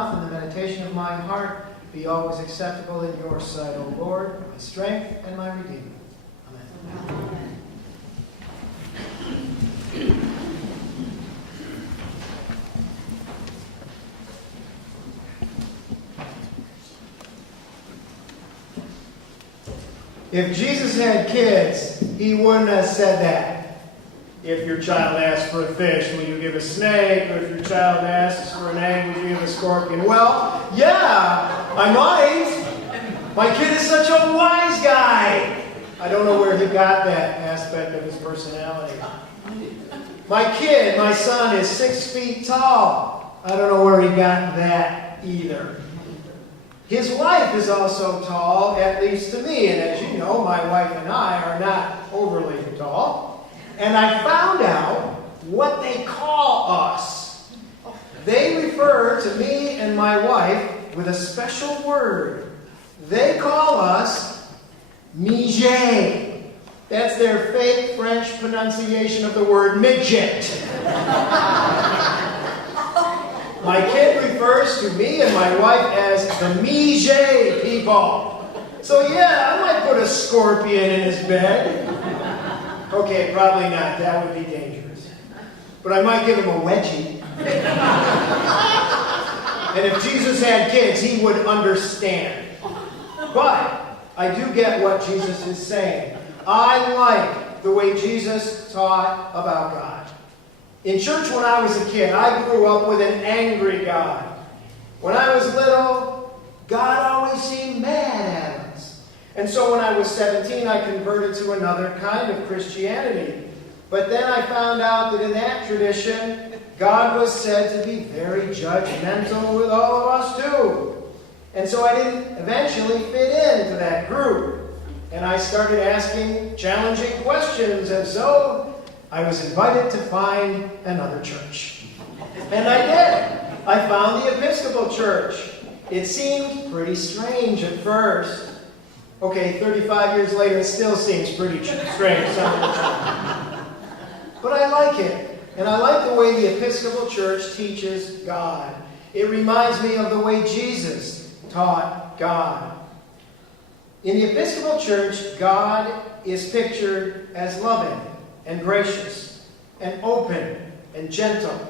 mouth and the meditation of my heart be always acceptable in your sight, O Lord, my strength and my Redeemer. Amen. If Jesus had kids, he wouldn't have said that. If your child asks for a fish, will you give a snake? Or if your child asks for an egg, will you give a scorpion? Well, yeah, I might. My kid is such a wise guy. I don't know where he got that aspect of his personality. My son, is 6 feet tall. I don't know where he got that either. His wife is also tall, at least to me. And as you know, my wife and I are not overly tall. And I found out what they call us. They refer to me and my wife with a special word. They call us mijet. That's their fake French pronunciation of the word midget. My kid refers to me and my wife as the mijet people. So yeah, I might put a scorpion in his bed. Okay, probably not. That would be dangerous. But I might give him a wedgie. And if Jesus had kids, he would understand. But I do get what Jesus is saying. I like the way Jesus taught about God. In church when I was a kid, I grew up with an angry God. When I was little, God always seemed mad at us. And so when I was 17, I converted to another kind of Christianity. But then I found out that in that tradition, God was said to be very judgmental with all of us too. And so I didn't eventually fit into that group. And I started asking challenging questions, and so I was invited to find another church. And I did. I found the Episcopal Church. It seemed pretty strange at first. Okay, 35 years later, it still seems pretty strange some of the time. But I like it. And I like the way the Episcopal Church teaches God. It reminds me of the way Jesus taught God. In the Episcopal Church, God is pictured as loving and gracious and open and gentle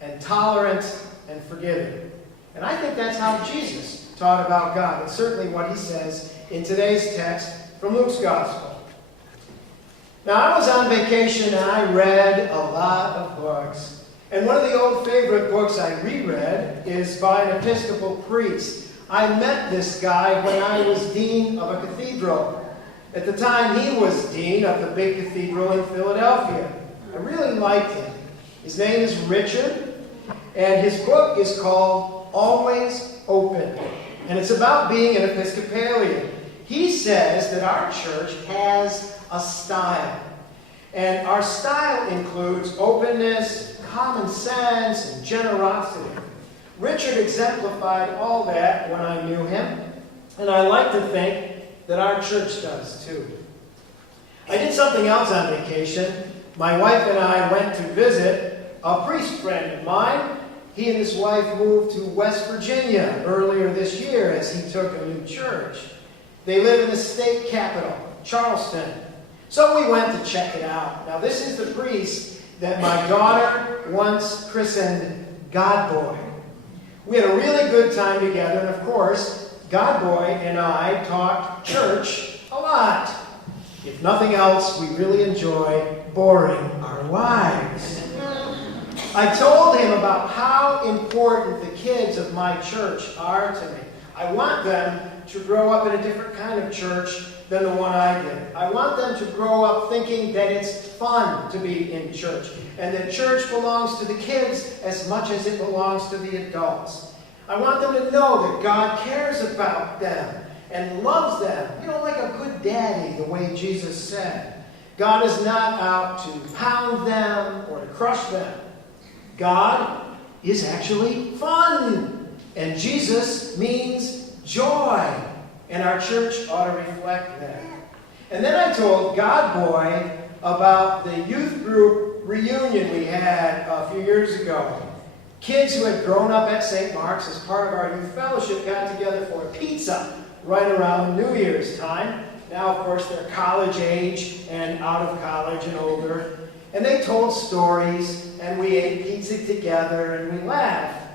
and tolerant and forgiving. And I think that's how Jesus taught about God. It's certainly what he says in today's text from Luke's Gospel. Now, I was on vacation and I read a lot of books. And one of the old favorite books I reread is by an Episcopal priest. I met this guy when I was dean of a cathedral. At the time, he was dean of the big cathedral in Philadelphia. I really liked him. His name is Richard, and his book is called Always Open. And it's about being an Episcopalian. He says that our church has a style. And our style includes openness, common sense, and generosity. Richard exemplified all that when I knew him, and I like to think that our church does too. I did something else on vacation. My wife and I went to visit a priest friend of mine. He and his wife moved to West Virginia earlier this year as he took a new church. They live in the state capital, Charleston. So we went to check it out. Now this is the priest that my daughter once christened God Boy. We had a really good time together, and of course, God Boy and I talked church a lot. If nothing else, we really enjoy boring our wives. I told him about how important the kids of my church are to me. I want them to grow up in a different kind of church than the one I did. I want them to grow up thinking that it's fun to be in church, and that church belongs to the kids as much as it belongs to the adults. I want them to know that God cares about them and loves them, like a good daddy, the way Jesus said. God is not out to pound them or to crush them. God is actually fun, and Jesus means joy, and our church ought to reflect that. And then I told God Boy about the youth group reunion we had a few years ago. Kids who had grown up at St. Mark's as part of our youth fellowship got together for a pizza right around New Year's time. Now, of course, they're college age and out of college and older. And they told stories, and we ate pizza together, and we laughed.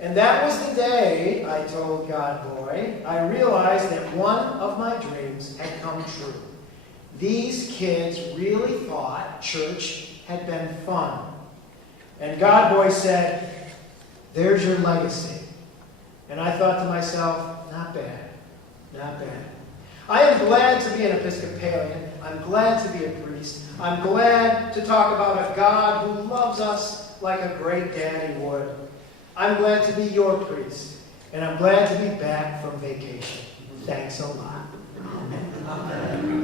And that was the day, I told God Boy, I realized that one of my dreams had come true. These kids really thought church had been fun. And God Boy said, "There's your legacy." And I thought to myself, not bad, not bad. I am glad to be an Episcopalian. I'm glad to be a priest. I'm glad to talk about a God who loves us like a great daddy would. I'm glad to be your priest. And I'm glad to be back from vacation. Thanks a lot. Amen.